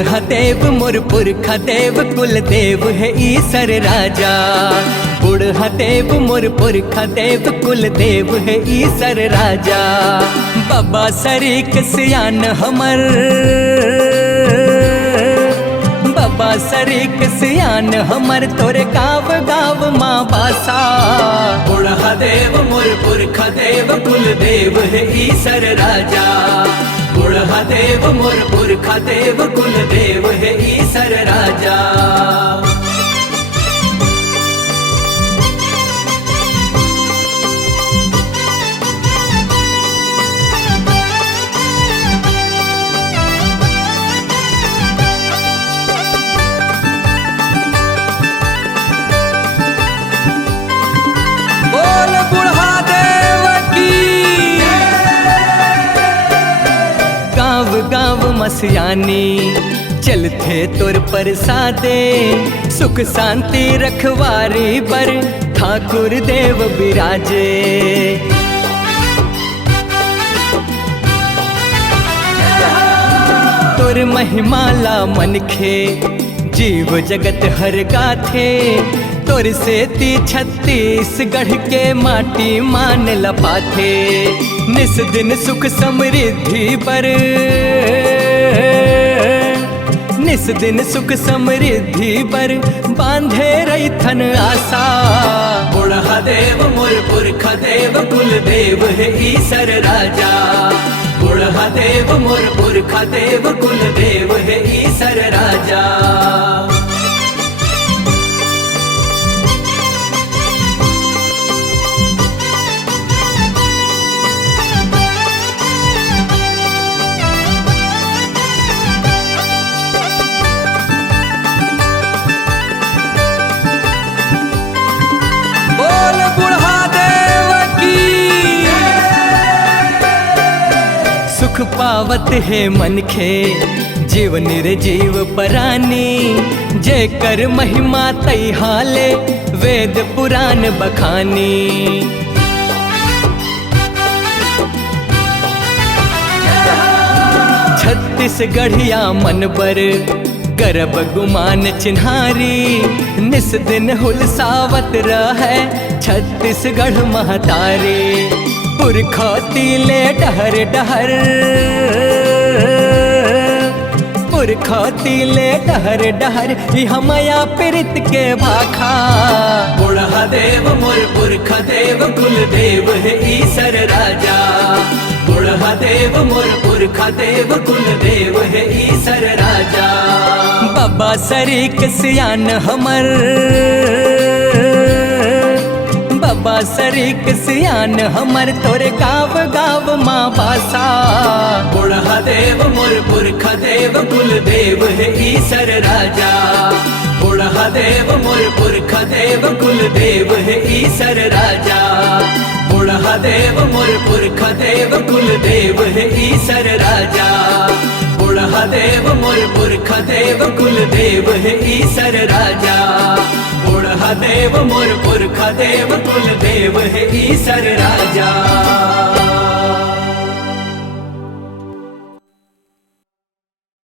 बुढ़हदेव मोर पुरखा देव कुल देव है ईसर राजा। बुढ़हदेव मोर पुरखा देव कुल देव है ईसर राजा। बाबा सरीक सियान हमर, बाबा सरीक सियान हमर तोरे गाँव गाँव माँ बासा। बुढ़हदेव मोर पुरखा देव कुल देव है ईसर राजा। बुढ़हदेव मोर पुरखा देव कुल देव है ईसर राजा। बोल बुढ़ादेव की। गाँव गाँव मसियानी चलते तोर प्रसादे। सुख शांति रखवारी बर ठाकुर देव बिराजे। तोर महिमाला मनखे जीव जगत हर गाथे। तोर से 36 के माटी मान लपाथे। निस दिन सुख समृद्धि बर, निस दिन सुख समृद्धि बर बांधे रैथन आशा। बुढ़हदेव मोर पुरखा देव कुल देव है ईसर राजा। बुढ़हदेव मोर पुरखा देव कुल देव है ईसर राजा। बोल बुढ़ादेव की। सुख पावत है मनखे जीव निर्जीव परानी। जय कर महिमा तई हाले वेद पुराण बखानी। छत्तीसगढ़िया मनबर गर्भ गुमान चिन्हारी। निस दिन हुलसावत रहे छत्तीसगढ़ महतारी। पुरखौती ले डहर डहर, पुरखौती ले डहर डहर हमया प्रीत के भाखा। बुढ़हदेव मोर पुरखा देव कुल देव है ईसर राजा। बुढ़हदेव मोर पुरखा देव कुल देव है ईसर राजा। बाबा सरीक सियान हमर, बाबा सरीक सियान हमर तोरे गाँव गाँव माँ बासा। बुढ़हदेव मोर पुरखा देव कुल देव है ईसर राजा। बुढ़हदेव मोर पुरखा देव कुल देव है ईसर राजा। बुढ़हदेव मोर पुरखा देव कुल देव है ईसर राजा। बुढ़हदेव मोर पुरखा देव कुल देव है ईसर राजा। बुढ़हदेव मोर पुरखा देव कुल देव है ईसर राजा।